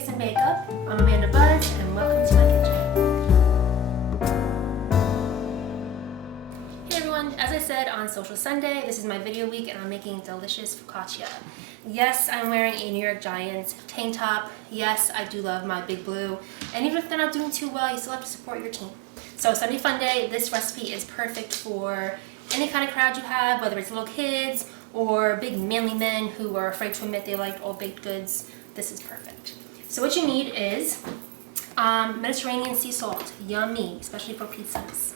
Kiss and Bake Up. I'm Amanda Buzz, and welcome to my kitchen. Hey everyone, as I said on Social Sunday, this is my video week and I'm making delicious focaccia. Yes, I'm wearing a New York Giants tank top. Yes, I do love my Big Blue. And even if they're not doing too well, you still have to support your team. So Sunday Fun Day, this recipe is perfect for any kind of crowd you have, whether it's little kids or big manly men who are afraid to admit they like all baked goods. This is perfect. So what you need is Mediterranean sea salt, yummy, especially for pizzas.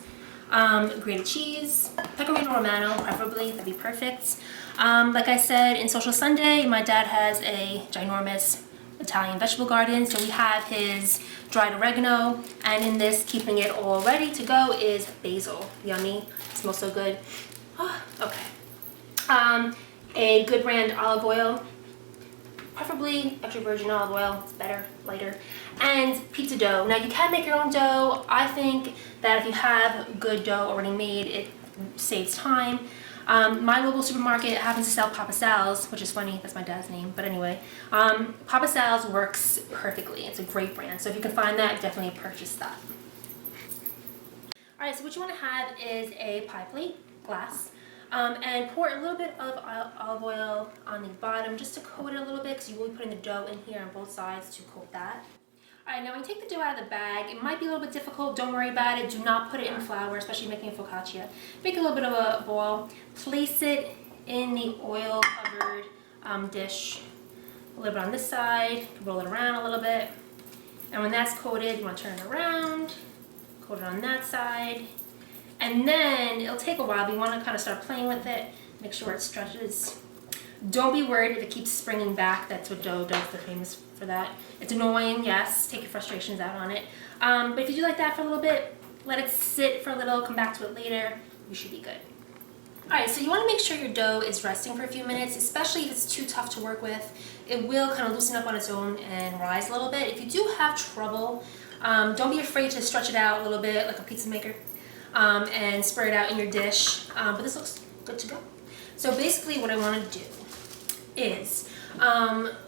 Grated cheese, pecorino romano, preferably, that'd be perfect. Like I said, in Social Sunday, my dad has a ginormous Italian vegetable garden, so we have his dried oregano, and in this, keeping it all ready to go, is basil. Yummy, it smells so good. Oh, okay. A good brand olive oil, preferably extra virgin olive oil, it's better, lighter, and pizza dough. Now you can make your own dough. I think that if you have good dough already made, it saves time. My local supermarket happens to sell Papa Sal's, which is funny, that's my dad's name, but anyway. Papa Sal's works perfectly, it's a great brand, so if you can find that, definitely purchase that. Alright, so what you want to have is a pie plate, glass, and pour a little bit of olive oil on the bottom just to coat it a little bit, because you will be putting the dough in here on both sides to coat that. Alright, now when you take the dough out of the bag, it might be a little bit difficult. Don't worry about it. Do not put it in flour, especially making a focaccia. Make a little bit of a ball. Place it in the oil-covered dish. A little bit on this side. Roll it around a little bit. And when that's coated, you want to turn it around. Coat it on that side. And then it'll take a while, but you want to kind of start playing with it. Make sure it stretches. Don't be worried if it keeps springing back. That's what dough does. They're famous for that. It's annoying, yes. Take your frustrations out on it. But if you do like that for a little bit, let it sit for a little, come back to it later, you should be good. Alright, so you want to make sure your dough is resting for a few minutes, especially if it's too tough to work with. It will kind of loosen up on its own and rise a little bit. If you do have trouble, don't be afraid to stretch it out a little bit like a pizza maker and spread it out in your dish. But this looks good to go. So basically what I want to do is,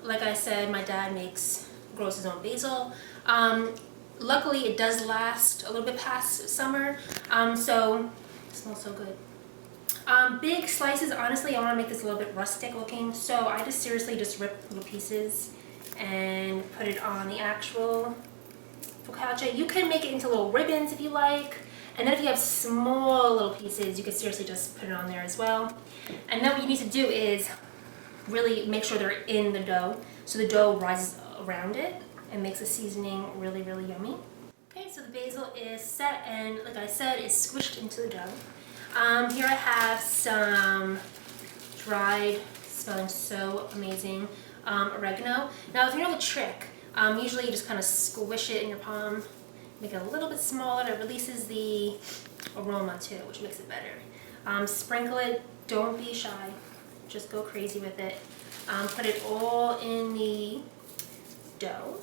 like I said, my dad grows his own basil. Luckily it does last a little bit past summer, so it smells so good. Big slices, honestly I want to make this a little bit rustic looking, so I just seriously just rip little pieces and put it on the actual focaccia. You can make it into little ribbons if you like, and then if you have small little pieces, you can seriously just put it on there as well. And then what you need to do is really make sure they're in the dough, so the dough rises around it and makes the seasoning really, really yummy. Okay, so the basil is set, and like I said, it's squished into the dough. Here I have some dried, smelling so amazing, oregano. Now if you know the trick, usually you just kind of squish it in your palm, make it a little bit smaller. It releases the aroma too, which makes it better. Sprinkle it, don't be shy. Just go crazy with it. Put it all in the dough.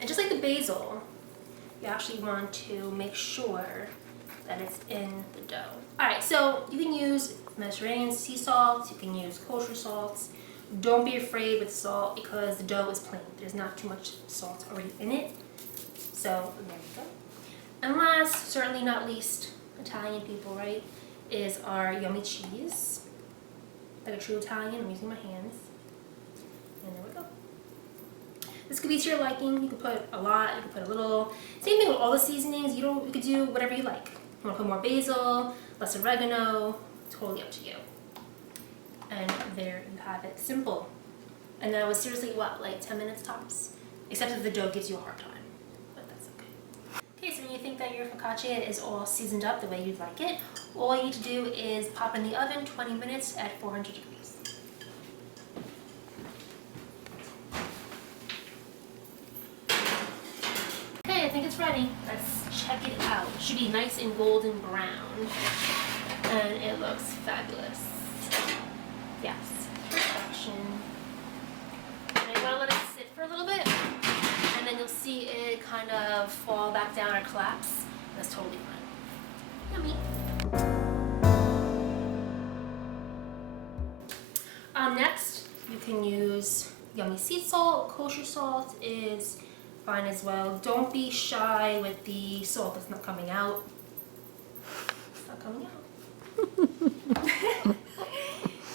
And just like the basil, you actually want to make sure that it's in the dough. Alright, so you can use Mediterranean sea salt, you can use kosher salts. Don't be afraid with salt because the dough is plain. There's not too much salt already in it. So there you go. And last, certainly not least, Italian people, right, is our yummy cheese. Like a true Italian, I'm using my hands. And there we go. This could be to your liking. You could put a lot, you could put a little. Same thing with all the seasonings. You could do whatever you like. You want to put more basil, less oregano, totally up to you. And there you have it. Simple. And that was seriously, what, like 10 minutes tops? Except if the dough gives you a hard time. But that's okay. Okay, so when you think that your focaccia is all seasoned up the way you'd like it, all you need to do is pop in the oven 20 minutes at 400 degrees. Okay, I think it's ready. Let's check it out. It should be nice and golden brown. And it looks fabulous. Yes, perfection. And I want to let it sit for a little bit, and then you'll see it kind of fall back down or collapse. That's totally fine. Yummy. Next, you can use yummy sea salt. Kosher salt is fine as well. Don't be shy with the salt that's not coming out. It's not coming out.